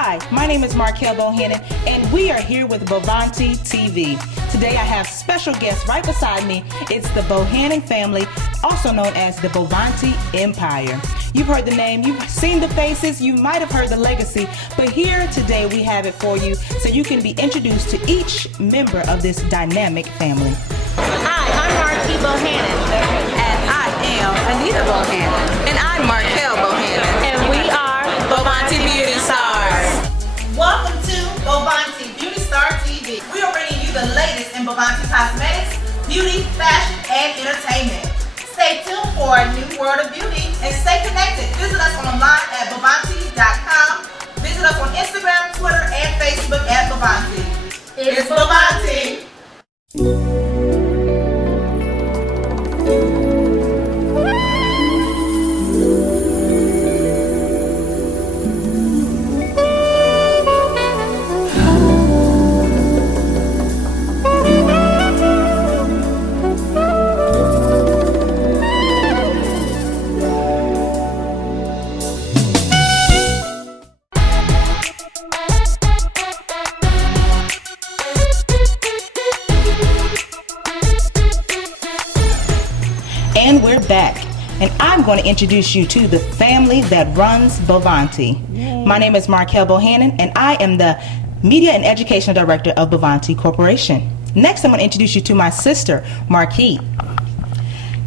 Hi, my name is Marquel Bohannon, and we are here with Bovanti TV. Today I have special guests right beside me. It's the Bohannon family, also known as the Bovanti Empire. You've heard the name, you've seen the faces, you might have heard the legacy, but here today we have it for you so you can be introduced to each member of this dynamic family. Hi, I'm Marquis Bohannon, and I am Anita Bohannon, and I'm Marquel Bohannon, and we are Bovanti Beauty Stars. Welcome to Bovanti Beauty Star TV. We are bringing you the latest in Bovanti cosmetics, beauty, fashion, and entertainment. Stay tuned for a new world of beauty and stay connected. Visit us online at Bovanti.com. Visit us on Instagram, Twitter, and Facebook at Bovanti. It's Bovanti. And we're back, and I'm going to introduce you to the family that runs Bovanti. My name is Marquel Bohannon, and I am the Media and Educational Director of Bovanti Corporation. Next, I'm going to introduce you to my sister, Marquis.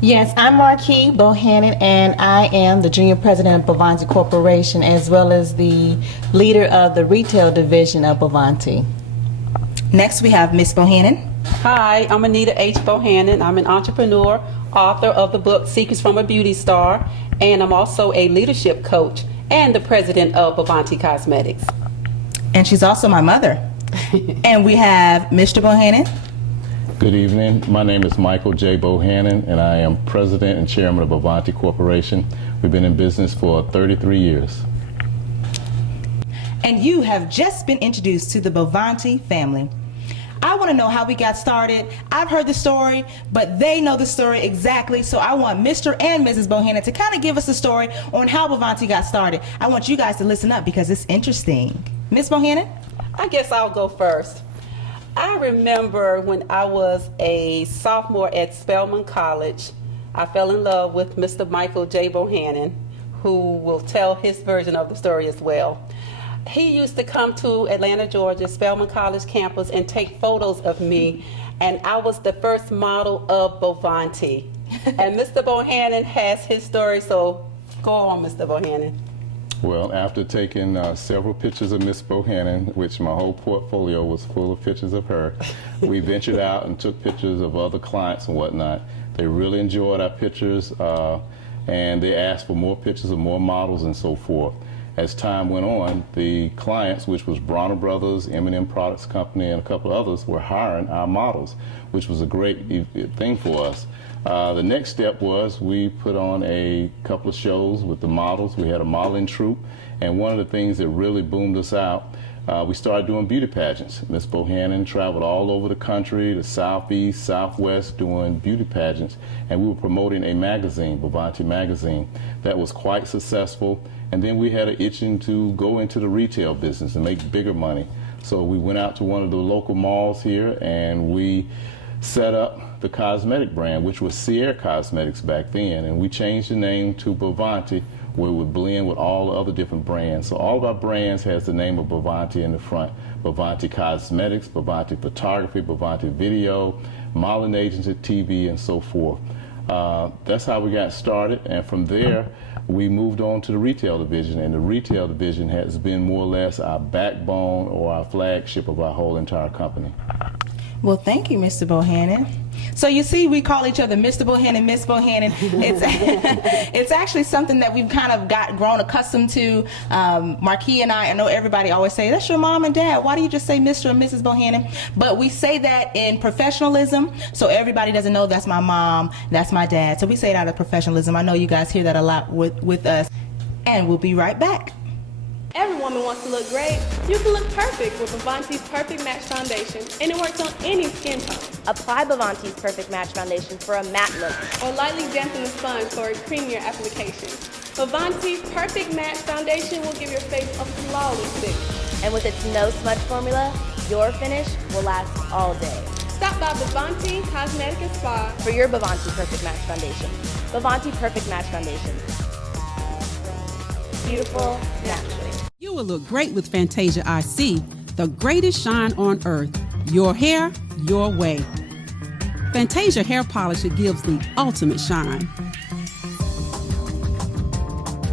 Yes, I'm Marquis Bohannon, and I am the Junior President of Bovanti Corporation, as well as the leader of the retail division of Bovanti. Next, we have Miss Bohannon. Hi, I'm Anita H. Bohannon. I'm an entrepreneur, author of the book Secrets from a Beauty Star, and I'm also a leadership coach and the president of Bovanti Cosmetics. And she's also my mother. And we have Mr. Bohannon. Good evening. My name is Michael J. Bohannon, and I am president and chairman of Bovanti Corporation. We've been in business for 33 years. And you have just been introduced to the Bovanti family. I want to know how we got started. I've heard the story, but they know the story exactly. So I want Mr. and Mrs. Bohannon to kind of give us a story on how Bovanti got started. I want you guys to listen up because it's interesting. Miss Bohannon? I guess I'll go first. I remember when I was a sophomore at Spelman College, I fell in love with Mr. Michael J. Bohannon, who will tell his version of the story as well. He used to come to Atlanta, Georgia, Spelman College campus and take photos of me, and I was the first model of Bovanti. And Mr. Bohannon has his story, so go on, Mr. Bohannon. Well, after taking several pictures of Miss Bohannon, which my whole portfolio was full of pictures of her, we ventured out and took pictures of other clients and whatnot. They really enjoyed our pictures, and they asked for more pictures of more models and so forth. As time went on, the clients, which was Bronner Brothers, M&M Products Company, and a couple of others, were hiring our models, which was a great thing for us. The next step was we put on a couple of shows with the models. We had a modeling troupe, and one of the things that really boomed us out, we started doing beauty pageants. Miss Bohannon traveled all over the country, the southeast, southwest, doing beauty pageants, and we were promoting a magazine, Bovanti magazine, that was quite successful. And then we had an itching to go into the retail business and make bigger money. So we went out to one of the local malls here and we set up the cosmetic brand, which was Sierra Cosmetics back then. And we changed the name to Bovanti, where it would blend with all the other different brands. So all of our brands has the name of Bovanti in the front. Bovanti Cosmetics, Bovanti Photography, Bovanti Video, modeling agency, TV, and so forth. That's how we got started, and from there we moved on to the retail division, and the retail division has been more or less our backbone or our flagship of our whole entire company. Well, thank you, Mr. Bohannon. So you see, we call each other Mr. Bohannon, Miss Bohannon. It's actually something that we've kind of grown accustomed to. Marquis and I know everybody always say, that's your mom and dad. Why do you just say Mr. and Mrs. Bohannon? But we say that in professionalism, so everybody doesn't know that's my mom, that's my dad. So we say it out of professionalism. I know you guys hear that a lot with us. And we'll be right back. Every woman wants to look great. You can look perfect with Bovanti's Perfect Match Foundation, and it works on any skin tone. Apply Bovanti's Perfect Match Foundation for a matte look, or lightly dampen the sponge for a creamier application. Bovanti's Perfect Match Foundation will give your face a flawless finish. And with its no smudge formula, your finish will last all day. Stop by Bovanti Cosmetic and Spa For your Bovanti Perfect Match Foundation. Bovanti Perfect Match Foundation. Beautiful, naturally. You will look great with Fantasia IC, the greatest shine on earth. Your hair, your way. Fantasia hair polisher gives the ultimate shine.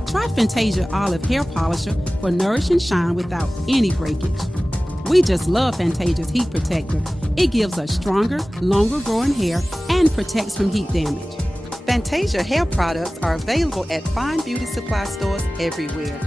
Try Fantasia Olive Hair Polisher for nourish and shine without any breakage. We just love Fantasia's heat protector. It gives us stronger, longer growing hair and protects from heat damage. Fantasia hair products are available at fine beauty supply stores everywhere.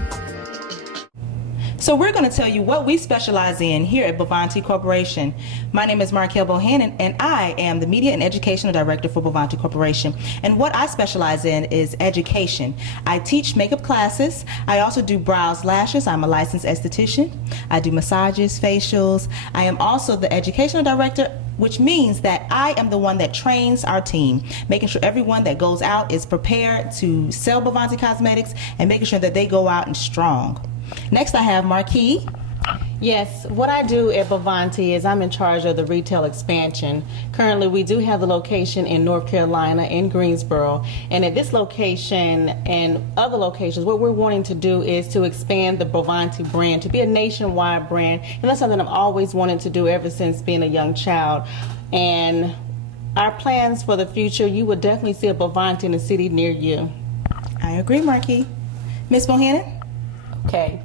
So we're going to tell you what we specialize in here at Bovanti Corporation. My name is Marquel Bohannon, and I am the Media and Educational Director for Bovanti Corporation. And what I specialize in is education. I teach makeup classes. I also do brows, lashes. I'm a licensed esthetician. I do massages, facials. I am also the Educational Director, which means that I am the one that trains our team, making sure everyone that goes out is prepared to sell Bovanti Cosmetics and making sure that they go out and strong. Next, I have Marquis. Yes, what I do at Bovanti is I'm in charge of the retail expansion. Currently, we do have the location in North Carolina, in Greensboro, and at this location and other locations, what we're wanting to do is to expand the Bovanti brand to be a nationwide brand, and that's something I've always wanted to do ever since being a young child. And our plans for the future, you will definitely see a Bovanti in a city near you. I agree, Marquis. Ms. Bohannon? Okay.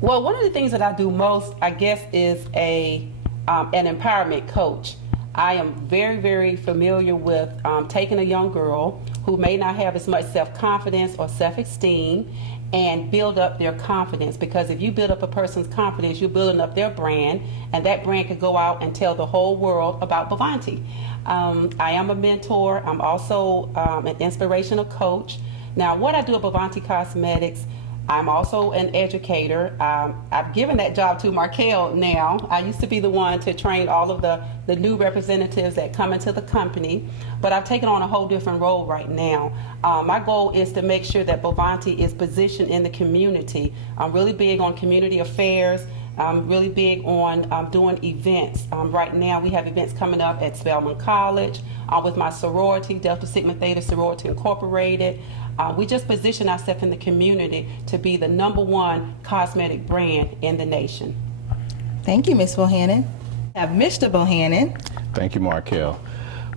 Well, one of the things that I do most, I guess, is an empowerment coach. I am very, very familiar with taking a young girl who may not have as much self-confidence or self-esteem and build up their confidence, because if you build up a person's confidence, you're building up their brand, and that brand could go out and tell the whole world about Bovanti. I am a mentor. I'm also an inspirational coach. Now, what I do at Bovanti Cosmetics, I'm also an educator. I've given that job to Marquel now. I used to be the one to train all of the new representatives that come into the company, but I've taken on a whole different role right now. My goal is to make sure that Bovanti is positioned in the community. I'm really big on community affairs. I'm really big on doing events. Right now we have events coming up at Spelman College with my sorority, Delta Sigma Theta Sorority Incorporated. We just position ourselves in the community to be the #1 cosmetic brand in the nation. Thank you, Ms. Bohannon. I have Mr. Bohannon. Thank you, Marquel.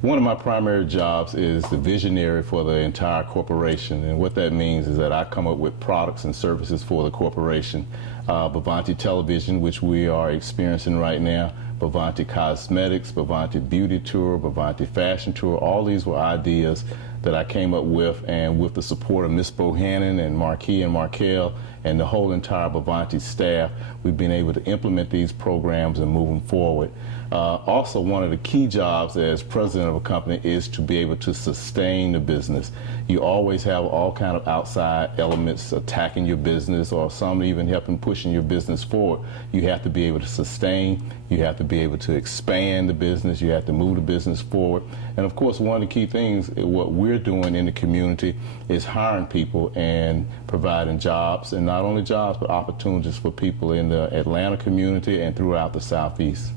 One of my primary jobs is the visionary for the entire corporation, and what that means is that I come up with products and services for the corporation. Bovanti Television, which we are experiencing right now, Bovanti Cosmetics, Bovanti Beauty Tour, Bovanti Fashion Tour, all these were ideas that I came up with, and with the support of Ms. Bohannon and Marquis and Marquel and the whole entire Bovanti staff, we've been able to implement these programs and move them forward. Also, one of the key jobs as president of a company is to be able to sustain the business. You always have all kind of outside elements attacking your business, or some even helping pushing your business forward. You have to be able to sustain, you have to be able to expand the business, you have to move the business forward. And of course, one of the key things, what we're doing in the community is hiring people and providing jobs, and not only jobs, but opportunities for people in the Atlanta community and throughout the Southeast.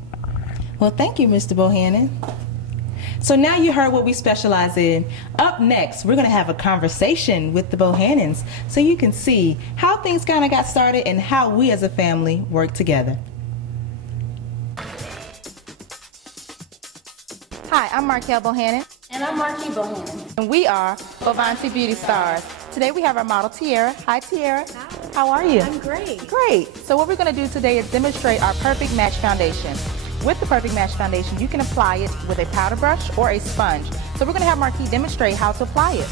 Well, thank you, Mr. Bohannon. So now you heard what we specialize in. Up next, we're going to have a conversation with the Bohannons so you can see how things kind of got started and how we as a family work together. Hi, I'm Marquel Bohannon. And I'm Marquis Bohannon. And we are Bovanti Beauty Stars. Today we have our model Tiara. Hi Tiara. Hi. How are you? I'm great. Great. So what we're going to do today is demonstrate our Perfect Match Foundation. With the Perfect Match Foundation, you can apply it with a powder brush or a sponge. So we're going to have Marquis demonstrate how to apply it.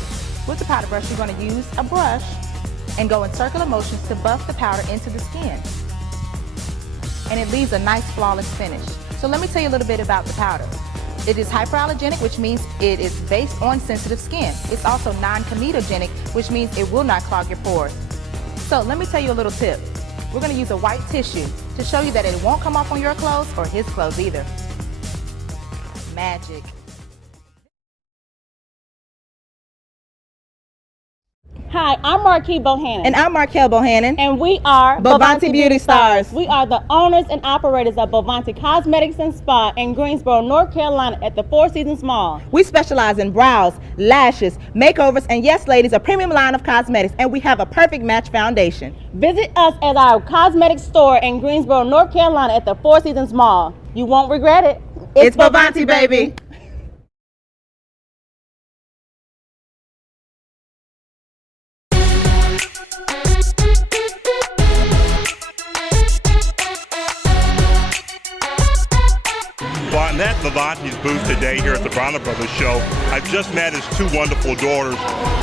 With the powder brush, you're going to use a brush and go in circular motions to buff the powder into the skin. And it leaves a nice flawless finish. So let me tell you a little bit about the powder. It is hyperallergenic, which means it is based on sensitive skin. It's also non-comedogenic, which means it will not clog your pores. So let me tell you a little tip. We're going to use a white tissue to show you that it won't come off on your clothes or his clothes either. Magic. Hi, I'm Marquis Bohannon. And I'm Marquel Bohannon. And we are Bovanti Beauty Stars. We are the owners and operators of Bovanti Cosmetics and Spa in Greensboro, North Carolina at the Four Seasons Mall. We specialize in brows, lashes, makeovers, and yes, ladies, a premium line of cosmetics, and we have a perfect match foundation. Visit us at our cosmetic store in Greensboro, North Carolina at the Four Seasons Mall. You won't regret it. It's Bovanti, baby. Well, I'm at Bovanti's booth today here at the Bohannon Brothers show. I've just met his two wonderful daughters.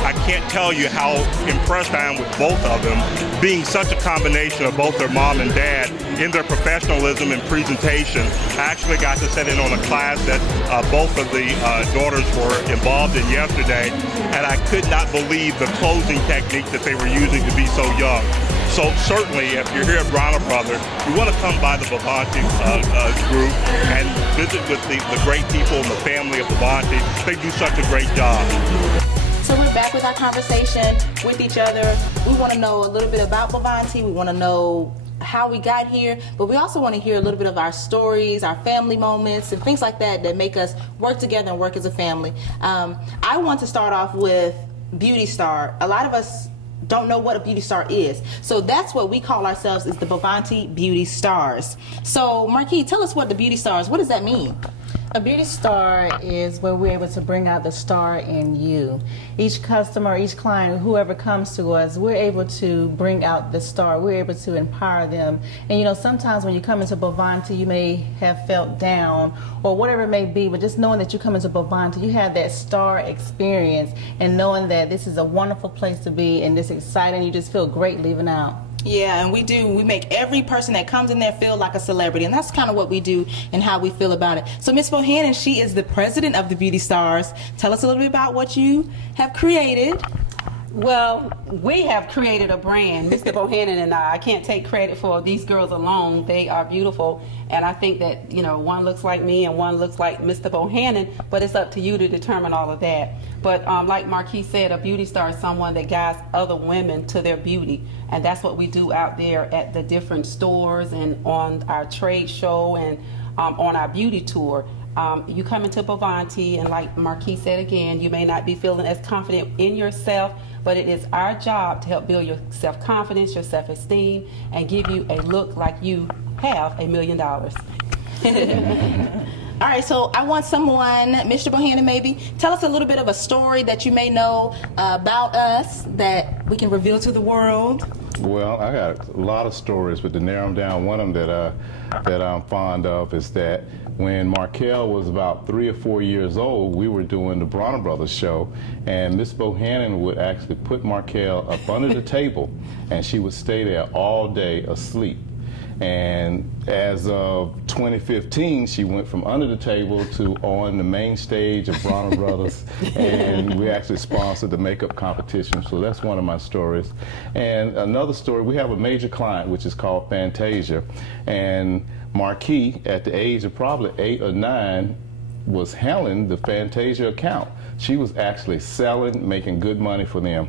I can't tell you how impressed I am with both of them, being such a combination of both their mom and dad in their professionalism and presentation. I actually got to sit in on a class that both of the daughters were involved in yesterday, and I could not believe the closing technique that they were using to be so young. So certainly, if you're here at Bohannon Brothers, you want to come by the Bovanti group and visit with the great people and the family of Bovanti. They do such a great job. So we're back with our conversation with each other. We want to know a little bit about Bovanti. We want to know how we got here, but we also want to hear a little bit of our stories, our family moments, and things like that that make us work together and work as a family. I want to start off with Beauty Star. A lot of us don't know what a beauty star is. So that's what we call ourselves, is the Bovanti Beauty Stars. So Marquis, tell us what the beauty stars, what does that mean? A beauty star is where we're able to bring out the star in you. Each customer, each client, whoever comes to us, we're able to bring out the star. We're able to empower them. And you know, sometimes when you come into Bovanti, you may have felt down or whatever it may be, but just knowing that you come into Bovanti, you have that star experience, and knowing that this is a wonderful place to be and this exciting, you just feel great leaving out. Yeah, and we do. We make every person that comes in there feel like a celebrity, and that's kind of what we do and how we feel about it. So Miss Bohannon, she is the president of the Beauty Stars. Tell us a little bit about what you have created. Well, we have created a brand, Mr. Bohannon and I. I can't take credit for these girls alone. They are beautiful, and I think that, you know, one looks like me and one looks like Mr. Bohannon, but it's up to you to determine all of that. But like Marquis said, a beauty star is someone that guides other women to their beauty, and that's what we do out there at the different stores and on our trade show and on our beauty tour. You come into Bovanti, and like Marquis said again, you may not be feeling as confident in yourself, but it is our job to help build your self-confidence, your self-esteem, and give you a look like you have $1 million. All right, so I want someone, Mr. Bohannon maybe, tell us a little bit of a story that you may know about us that we can reveal to the world. Well, I got a lot of stories, but to narrow them down, one of them that I'm fond of is that when Marquel was about 3 or 4 years old, we were doing the Bohannon Brothers show, and Miss Bohannon would actually put Marquel up under the table, and she would stay there all day asleep. And as of 2015, she went from under the table to on the main stage of Bohannon Brothers, and we actually sponsored the makeup competition. So that's one of my stories. And another story, we have a major client which is called Fantasia, and Marquis, at the age of probably 8 or 9, was handling the Fantasia account. She was actually selling, making good money for them.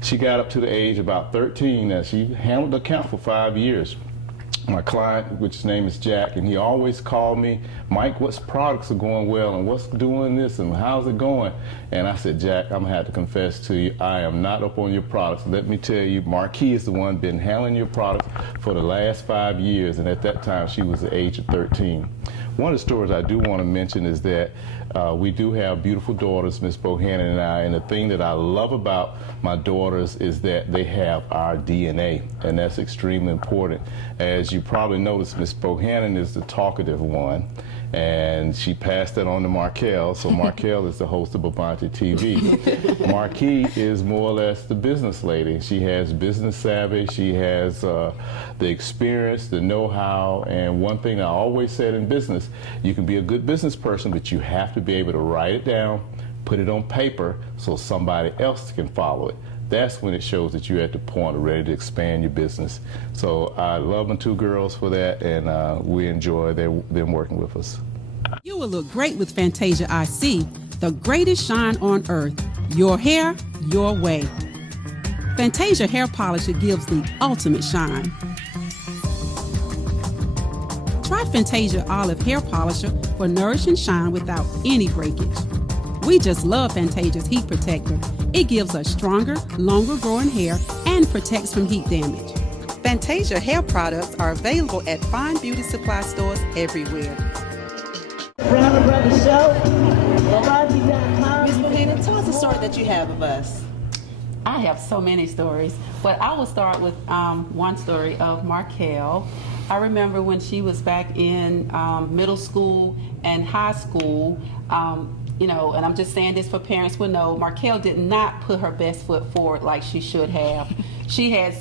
She got up to the age of about 13, and she handled the account for 5 years. My client, which his name is Jack, and he always called me, Mike, what's products are going well, and what's doing this, and how's it going? And I said, Jack, I'm gonna have to confess to you, I am not up on your products. Let me tell you, Marquis is the one been handling your products for the last 5 years, and at that time she was the age of 13. One of the stories I do want to mention is that we do have beautiful daughters, Miss Bohannon and I, and the thing that I love about my daughters is that they have our DNA, and that's extremely important. As you probably noticed, Miss Bohannon is the talkative one, and she passed that on to Marquel, so Marquel is the host of Bovanti TV. Marquis is more or less the business lady. She has business savvy, she has the experience, the know-how, and one thing I always said in business, you can be a good business person, but you have to be able to write it down, put it on paper so somebody else can follow it. That's when it shows that you're at the point of ready to expand your business. So I love my two girls for that, and we enjoy them working with us. You will look great with Fantasia IC, the greatest shine on earth. Your hair, your way. Fantasia hair polisher gives the ultimate shine. Try Fantasia olive hair polisher for nourish and shine without any breakage. We just love Fantasia's heat protector. It gives us stronger, longer growing hair and protects from heat damage. Fantasia hair products are available at fine beauty supply stores everywhere. Miss Bohannon, tell us a story that you have of us. I have so many stories, but I will start with one story of Marquel. I remember when she was back in middle school and high school, you know, and I'm just saying this for parents will know, Marquel did not put her best foot forward like she should have. She had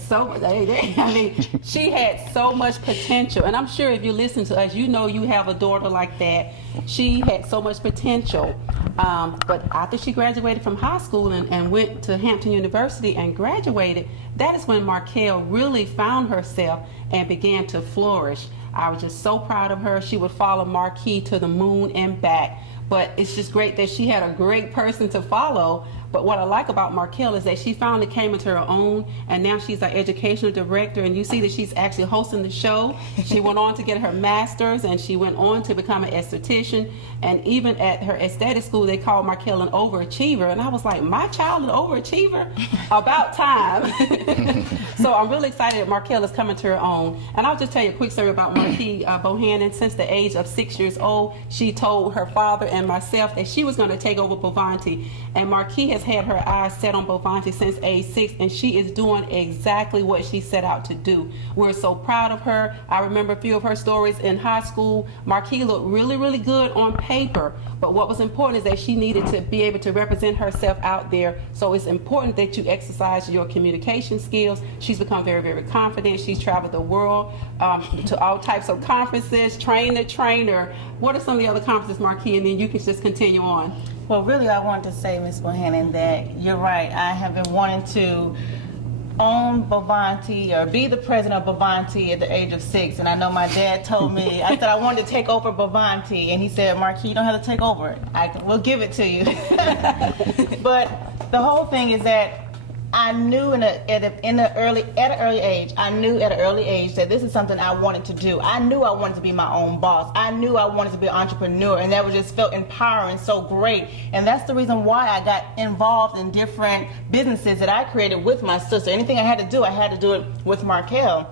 she had so much potential, and I'm sure if you listen to us, you know you have a daughter like that. She had so much potential, but after she graduated from high school and went to Hampton University and graduated, that is when Marquel really found herself and began to flourish. I was just so proud of her. She would follow Marquis to the moon and back. But it's just great that she had a great person to follow. But what I like about Marquel is that she finally came into her own, and now she's our educational director, and you see that she's actually hosting the show. She went on to get her master's, and she went on to become an esthetician, and even at her aesthetic school, they called Marquel an overachiever, and I was like, my child an overachiever? About time. So I'm really excited that Marquel is coming to her own. And I'll just tell you a quick story about Marquis Bohannon. Since the age of 6 years old, she told her father and myself that she was going to take over Bovanti, and Marquis has had her eyes set on Bovanti since age 6, and she is doing exactly what she set out to do. We're so proud of her. I remember a few of her stories in high school. Marquis looked really, really good on paper, but what was important is that she needed to be able to represent herself out there. So it's important that you exercise your communication skills. She's become very, very confident. She's traveled the world to all types of conferences, train the trainer. What are some of the other conferences, Marquis, and then you can just continue on. Well, really, I wanted to say, Ms. Bohannon, that you're right. I have been wanting to own Bovanti or be the president of Bovanti at the age of 6. And I know my dad told me, I said I wanted to take over Bovanti. And he said, Marquis, you don't have to take over it. We'll give it to you. But the whole thing is that I knew at an early age that this is something I wanted to do. I knew I wanted to be my own boss. I knew I wanted to be an entrepreneur, and that just felt empowering, so great. And that's the reason why I got involved in different businesses that I created with my sister. Anything I had to do it with Marquel.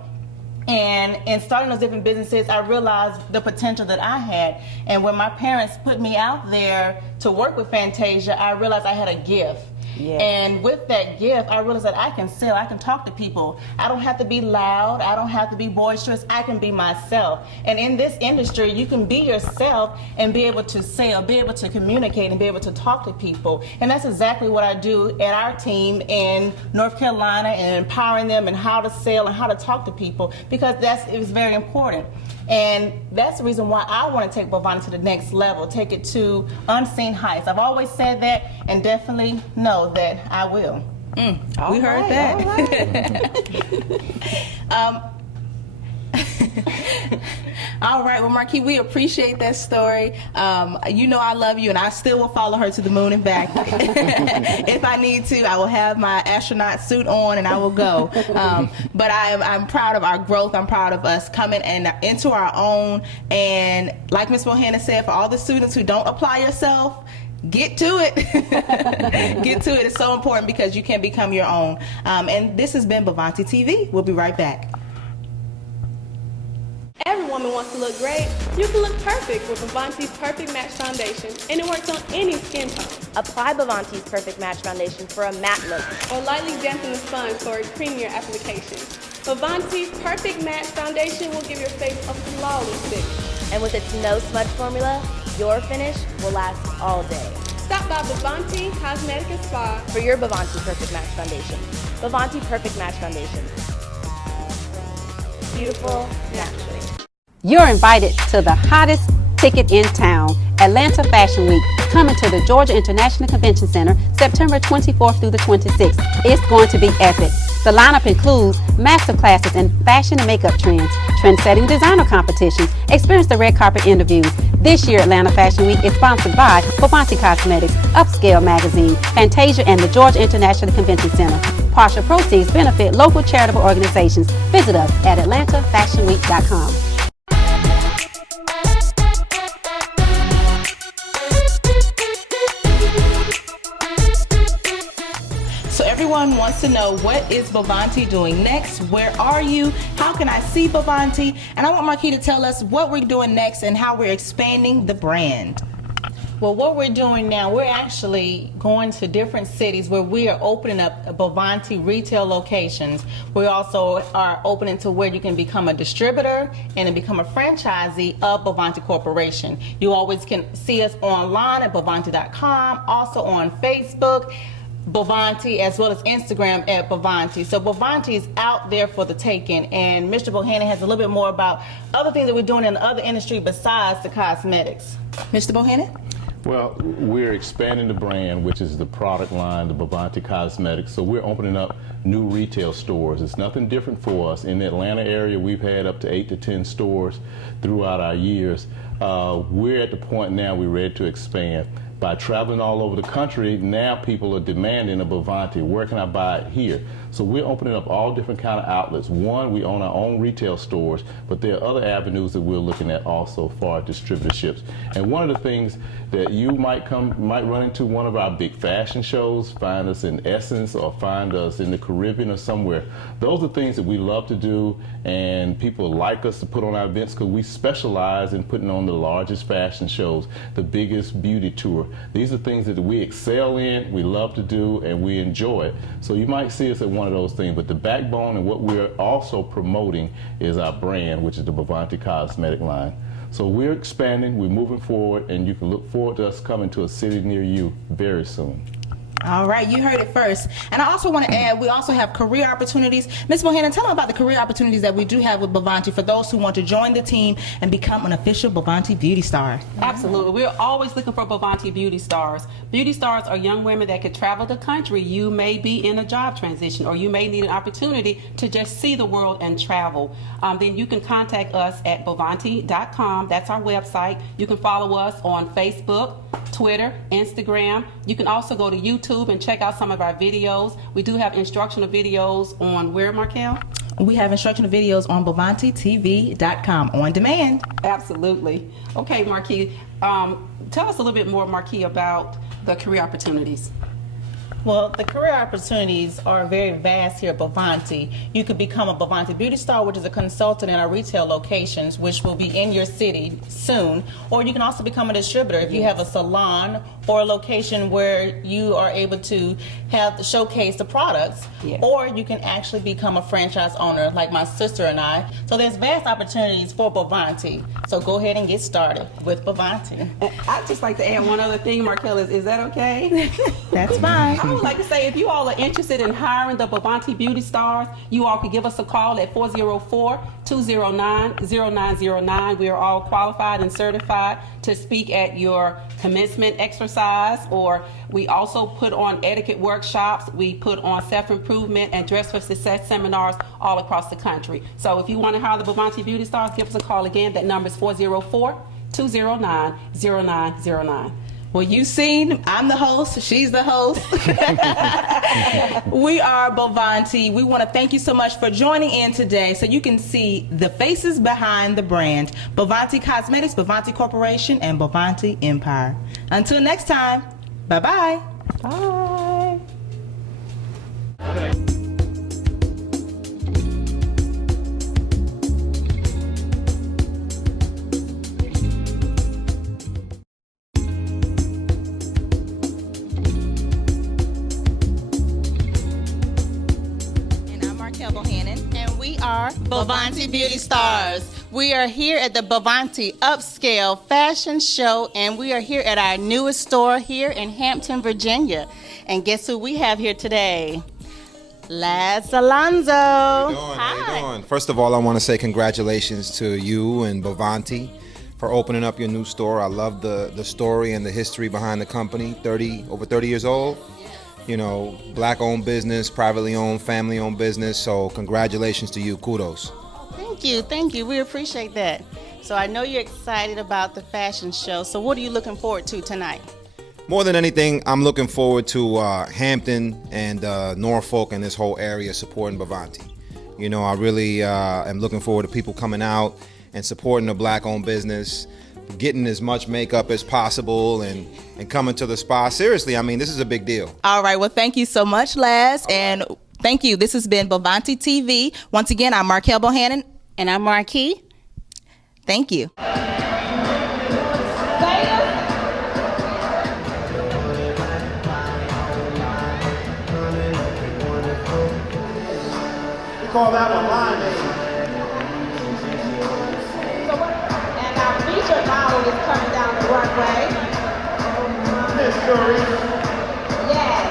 And in starting those different businesses, I realized the potential that I had. And when my parents put me out there to work with Fantasia, I realized I had a gift. Yes. And with that gift, I realized that I can sell, I can talk to people. I don't have to be loud, I don't have to be boisterous, I can be myself. And in this industry, you can be yourself and be able to sell, be able to communicate, and be able to talk to people. And that's exactly what I do at our team in North Carolina, and empowering them and how to sell and how to talk to people, because it was very important. And that's the reason why I want to take Bovanti to the next level, take it to unseen heights. I've always said that, and definitely know that I will. We heard that. All right, well, Marquis, we appreciate that story. You know I love you, and I still will follow her to the moon and back. If I need to, I will have my astronaut suit on, and I will go. But I'm proud of our growth. I'm proud of us coming into our own. And like Ms. Bohannon said, for all the students who don't apply yourself, get to it. Get to it. It's so important, because you can become your own. And this has been Bovanti TV. We'll be right back. Every woman wants to look great. You can look perfect with Bovanti's Perfect Match Foundation, and it works on any skin tone. Apply Bovanti's Perfect Match Foundation for a matte look, or lightly dampen the sponge for a creamier application. Bovanti's Perfect Match Foundation will give your face a flawless finish. And with its no smudge formula, your finish will last all day. Stop by Bovanti Cosmetic and Spa for your Bovanti Perfect Match Foundation. Bovanti Perfect Match Foundation. Beautiful, naturally. You're invited to the hottest ticket in town, Atlanta Fashion Week, coming to the Georgia International Convention Center September 24th through the 26th. It's going to be epic. The lineup includes master classes in fashion and makeup trends, trend-setting designer competitions, experience the red carpet interviews. This year, Atlanta Fashion Week is sponsored by Bovanti Cosmetics, Upscale Magazine, Fantasia, and the Georgia International Convention Center. Partial proceeds benefit local charitable organizations. Visit us at atlantafashionweek.com. So everyone wants to know, what is Bovanti doing next? Where are you? How can I see Bovanti? And I want Marquis to tell us what we're doing next and how we're expanding the brand. Well, what we're doing now, we're actually going to different cities where we are opening up Bovanti retail locations. We also are opening to where you can become a distributor and then become a franchisee of Bovanti Corporation. You always can see us online at Bovanti.com, also on Facebook, Bovanti, as well as Instagram at Bovanti. So Bovanti is out there for the taking, and Mr. Bohannon has a little bit more about other things that we're doing in the other industry besides the cosmetics. Mr. Bohannon? Well, we're expanding the brand, which is the product line, the Bovanti Cosmetics. So we're opening up new retail stores. It's nothing different for us. In the Atlanta area, we've had up to 8 to 10 stores throughout our years. We're at the point now we're ready to expand. By traveling all over the country, now people are demanding a Bovanti. Where can I buy it here? So we're opening up all different kind of outlets. One, we own our own retail stores, but there are other avenues that we're looking at also for distributorships. And one of the things that you might run into one of our big fashion shows, find us in Essence or find us in the Caribbean or somewhere. Those are things that we love to do, and people like us to put on our events because we specialize in putting on the largest fashion shows, the biggest beauty tour. These are things that we excel in, we love to do, and we enjoy it. So you might see us at one of those things, but the backbone and what we're also promoting is our brand, which is the Bovanti Cosmetic line. So we're expanding, we're moving forward, and you can look forward to us coming to a city near you very soon. All right, you heard it first. And I also want to add, we also have career opportunities. Ms. Bohannon, tell them about the career opportunities that we do have with Bovanti for those who want to join the team and become an official Bovanti beauty star. Absolutely. We're always looking for Bovanti beauty stars. Beauty stars are young women that could travel the country. You may be in a job transition, or you may need an opportunity to just see the world and travel. Then you can contact us at Bovanti.com. That's our website. You can follow us on Facebook, Twitter, Instagram. You can also go to YouTube and check out some of our videos. We do have instructional videos on where, Marquel? We have instructional videos on BovantiTV.com on demand. Absolutely. Okay, Marquis, tell us a little bit more, Marquis, about the career opportunities. Well, the career opportunities are very vast here at Bovanti. You could become a Bovanti beauty star, which is a consultant in our retail locations, which will be in your city soon. Or you can also become a distributor if you have a salon or a location where you are able to showcase the products. Or you can actually become a franchise owner like my sister and I. So there's vast opportunities for Bovanti. So go ahead and get started with Bovanti. I'd just like to add one other thing, Marquel, is that okay? That's fine. I would like to say, if you all are interested in hiring the Bovanti beauty stars, you all can give us a call at 404-209-0909. We are all qualified and certified to speak at your commencement exercise, or we also put on etiquette workshops. We put on self-improvement and dress for success seminars all across the country. So if you want to hire the Bovanti beauty stars, give us a call again. That number is 404-209-0909. Well, you've seen, I'm the host, she's the host. We are Bovanti. We want to thank you so much for joining in today so you can see the faces behind the brand. Bovanti Cosmetics, Bovanti Corporation, and Bovanti Empire. Until next time, bye-bye. Bye. Bovanti Beauty Stars. We are here at the Bovanti Upscale Fashion Show, and we are here at our newest store here in Hampton, Virginia. And guess who we have here today? Laz Alonzo. How you doing? How you doing? First of all, I want to say congratulations to you and Bovanti for opening up your new store. I love the story and the history behind the company. Over 30 years old. you know, black-owned business, privately owned, family-owned business. So congratulations to you. Kudos. Thank you. We appreciate that. So I know you're excited about the fashion show. So what are you looking forward to tonight? More than anything, I'm looking forward to Hampton and Norfolk and this whole area supporting Bovanti. You know, I really am looking forward to people coming out and supporting the black-owned business, getting as much makeup as possible, and coming to the spa. Seriously, I mean, this is a big deal. All right. Well, thank you so much, Laz. And thank you. This has been Bovanti TV. Once again, I'm Marquel Bohannon. And I'm Marquis. Thank you. We call that one line dating. And our featured model is coming down the runway. Miss Curry. Yes.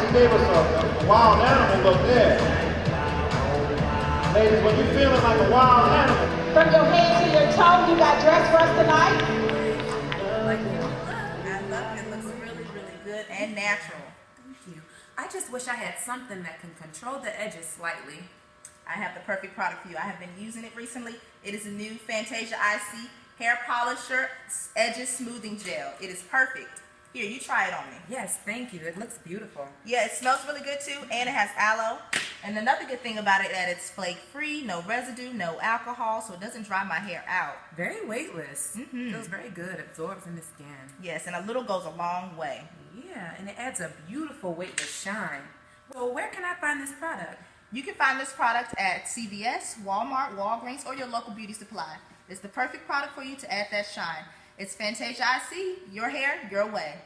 She gave us a wild animal look there. Ladies, when you're feeling like a wild animal. From your head to your toe, you got dressed for us tonight? It looks really, really good and natural. Thank you. I just wish I had something that can control the edges slightly. I have the perfect product for you. I have been using it recently. It is a new Fantasia IC Hair Polisher Edges Smoothing Gel. It is perfect. Here, you try it on me. Yes, thank you. It looks beautiful. Yeah, it smells really good too, and it has aloe. And another good thing about it is that it's flake-free, no residue, no alcohol, so it doesn't dry my hair out. Very weightless. Feels very good. Absorbs in the skin. Yes, and a little goes a long way. Yeah, and it adds a beautiful weightless shine. Well, where can I find this product? You can find this product at CVS, Walmart, Walgreens, or your local beauty supply. It's the perfect product for you to add that shine. It's Fantasia IC, your hair, your way.